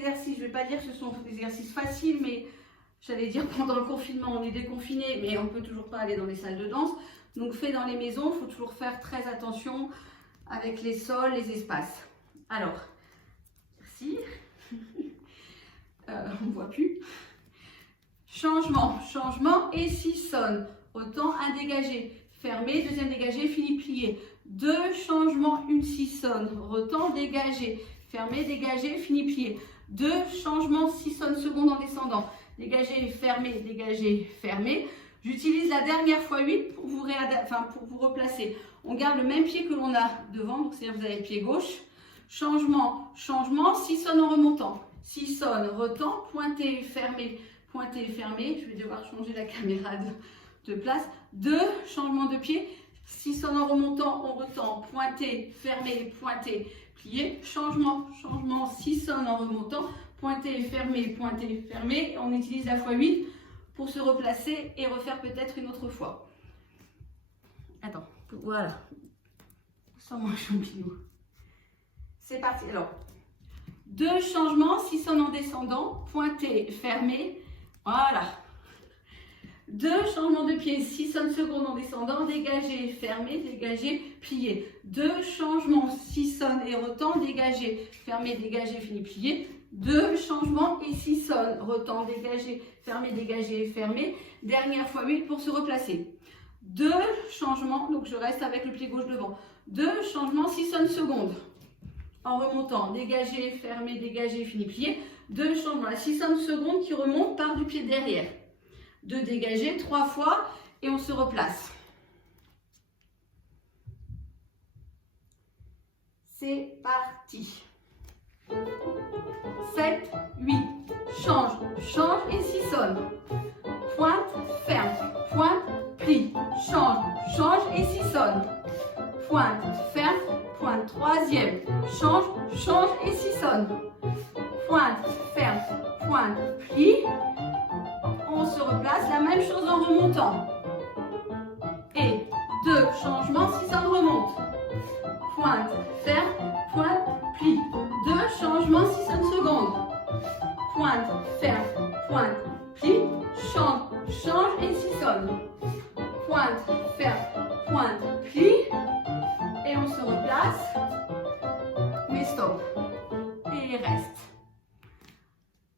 exercices, je ne vais pas dire que ce sont des exercices faciles, mais j'allais dire pendant le confinement, on est déconfiné, mais on ne peut toujours pas aller dans les salles de danse. Donc fait dans les maisons, il faut toujours faire très attention avec les sols, les espaces. Alors, merci. On ne voit plus. Changement, changement et 6 sonne. Autant un dégagé, fermé, deuxième dégagé, fini, plié. 2 changements, une 6 sonne. Autant dégagé, fermé, dégagé, fini, plié. 2 changements, 6 sonnes secondes en descendant. Dégagé, fermé. J'utilise la dernière fois 8 pour vous replacer. On garde le même pied que l'on a devant, donc c'est-à-dire vous avez le pied gauche. Changement, changement, 6 sonnes en remontant. 6 sonnes, retent, pointé, fermé. Je vais devoir changer la caméra de place. 2 changements de pied. 6 sonnes en remontant, on retend, pointé, fermé, plié. Changement, changement, 6 sonnes en remontant, pointé, fermé. On utilise la fois 8 pour se replacer et refaire peut-être une autre fois. Attends, voilà. Sans mon champignon. C'est parti. Alors, 2 changements, 6 sonnes en descendant, pointé, fermé. Voilà. 2 changements de pied, 6 sonnes secondes en descendant, dégagé, fermé, dégagé, plié. 2 changements, 6 sonnes et retend, dégagé, fermé, dégagé, fini, plié. 2 changements et 6 sonnes, retend, dégagé, fermé. Dernière fois 8 pour se replacer. 2 changements, donc je reste avec le pied gauche devant. 2 changements, 6 sonnes secondes. En remontant, dégagé, fini, plié. 2 changements, la 6 sonnes secondes qui remontent par du pied derrière. 2 dégagés, 3 fois et on se replace. C'est parti. 7, 8, change et 6 sonne. Pointe, ferme, pointe, plie, change et 6 sonne. Pointe, ferme, pointe, troisième, change et 6 sonne. Pointe, ferme, pointe, plie. On se replace, la même chose en remontant. Et 2 changements, 6 sonnes remontent. Pointe, ferme, pointe, plie. 2 changements, 6 sonnes secondes. Pointe, ferme, pointe, plie. Change et 6 sonnes. Pointe, ferme, pointe, plie. Et on se replace. Mais stop. Et reste.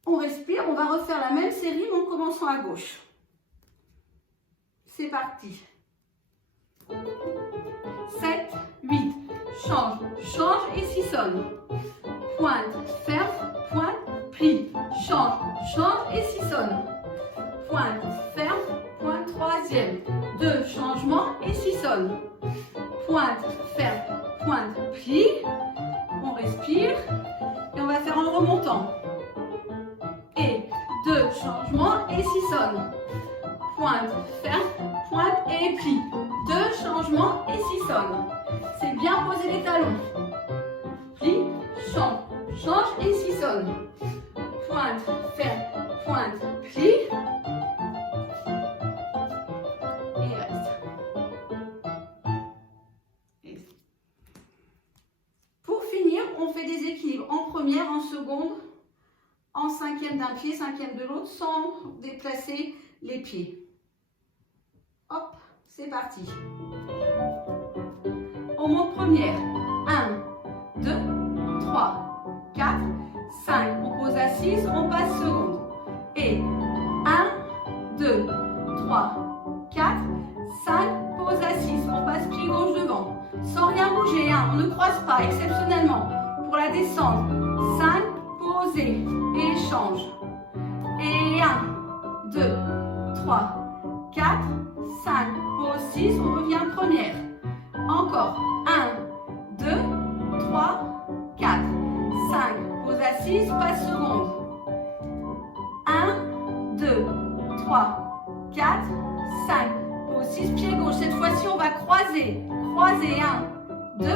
On respire, on va refaire la même série mais en commençant à gauche. C'est parti. 7, 8, change et 6 sonne. Pointe, ferme, pointe, plie. Change et 6 sonne. Pointe, ferme, pointe, troisième. 2 changements et 6 sonne. Pointe, ferme, pointe, plie. On respire et on va faire en remontant. Et 2 changements et 6 sonnes. Pointe, ferme, pointe et plie. 2 changements et 6 sonnes. C'est bien poser les talons. Plie, change et 6 sonnes. Pointe, ferme, pointe, plie. Et reste. Pour finir, on fait des équilibres en première, en seconde, en cinquième d'un pied, cinquième de l'autre, sans déplacer les pieds. Hop, c'est parti. On monte première. 1, 2, 3, 4, 5. On pose à 6, on passe seconde. Et 1, 2, 3, 4, 5. Pose à 6. On passe pied gauche devant. Sans rien bouger. 1, on ne croise pas, exceptionnellement. Pour la descente. 5, posez. Et change. Et 1, 2, 3, 4, 5. Pose 6, on revient première. Encore. 1, 2, 3, 4, 5. Pose à 6, passe seconde. 1, 2, 3, 4, 5. Pose 6, pied gauche. Cette fois-ci, on va croiser. Croiser. 1, 2,